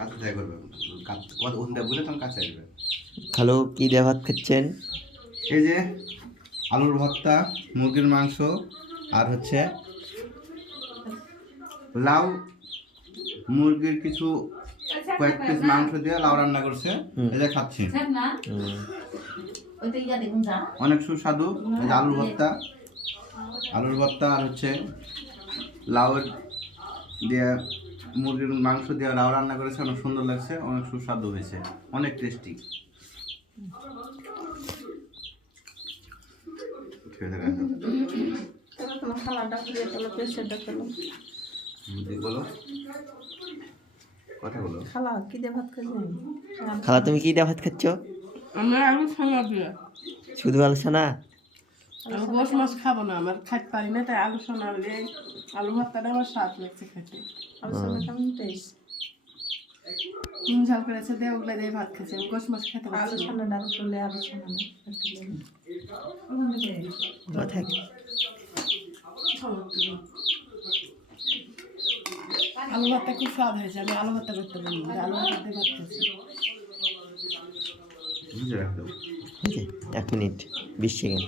কাছে যাই করবে ওখানটা বলে তখন কাছে আসবে। খালু কি দিয়ে ভাত খাচ্ছেন? এই যে আলুর ভর্তা, মুরগির মাংস, আর হচ্ছে লাউ, মুরগির কিছু কয়েক পিস মাংস দিয়ে লাউ রান্না করছে, এটা খাচ্ছি। অনেক সুস্বাদু। এই যে আলুর ভর্তা, আর হচ্ছে লাউ দিয়ে মুরগির মাংস দিয়ে লাউ রান্না করেছে, অনেক সুন্দর লাগছে, অনেক সুস্বাদু হয়েছে, অনেক টেস্টি। বলো কথা বলো। খালা তুমি কি দিয়ে ভাত খাচ্ছ? আমরা আলু ছানা দিয়ে। শুধু আলোচনা? আমি গোশ মাছ খাবো না, আমার খাইতে পারি না, তাই আলু ছানা দিয়ে আলু ভর্তাটা আমার স্বাদ লাগছে খেতে। নুন ঝাল করেছে দিয়ে ওগুলো দিয়ে ভাত খেয়েছি, আমি গোশ মাছ খেতে পারছি না। আলু ভর্তা খুব স্বাদ হয়েছে, আমি আলু ভর্তা করতে পারি না, আলু ভর্তা দিয়ে ভাত খেয়েছি। বুঝে রাখো। 1 মিনিট 20 সেকেন্ড।